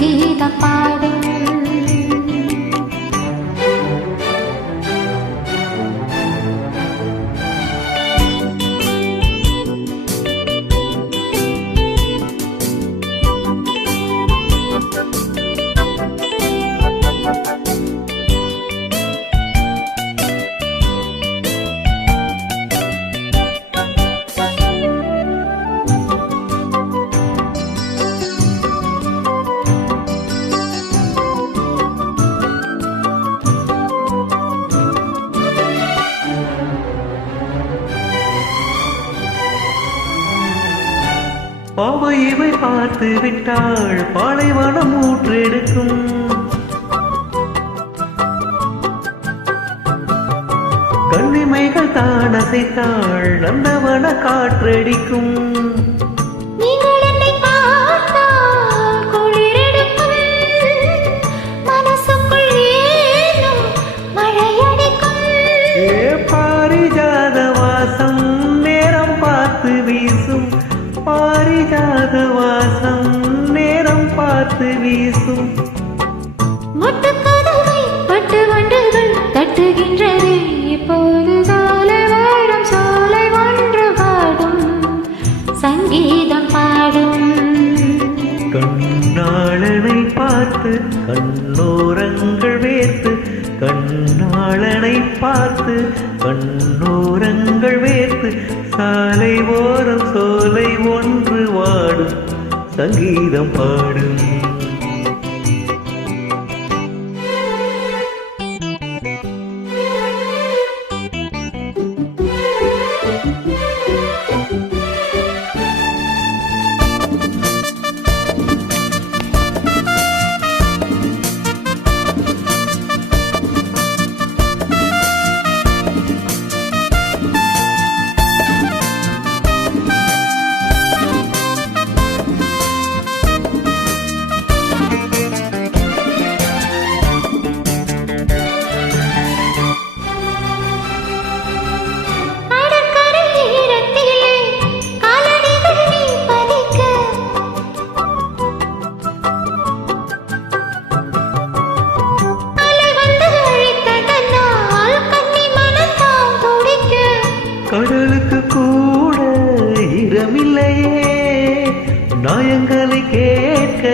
சங்கீதம் பாடும். பாவை இவை பார்த்து விட்டாள் பாலைவனம் ஊற்றெடுக்கும். கண்ணிமைகள் தான் அசைத்தாள் நந்தவன காற்றடிக்கும். பாரிஜாத வாசம் நேரம் பார்த்து வீசும். பாரிஜாத வாசம் நேரம் பார்த்து வீசும். மொட்டுக்கதவை பட்டு வண்டுகள் தட்டுகின்றது. இப்போது சாலை வாழும் சாலை ஒன்று பாடும் சங்கீதம் பாடும். கண்ணாளனை பார்த்து கண்ணோரங்கள் வேர்த்து. கண்ணாளனை பார்த்து கண்ணோரங்கள் வேர்த்து. சாலை ஓரம் சோலை ஒன்று வாடும் சங்கீதம் பாடும். கடலுக்கு கூட இடமில்லையே நாயங்களை கேட்க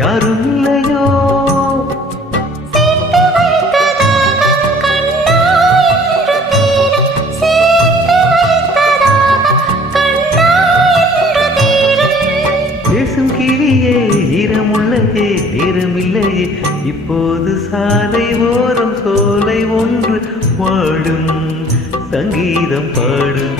யாரும் இல்லையோ. பேசும் கிளியே ஈரமுள்ளதே நேரமில்லையே. இப்போது சாலை ஓரம் சோலை ஒன்று வாடும் சங்கீதம் பாடும்.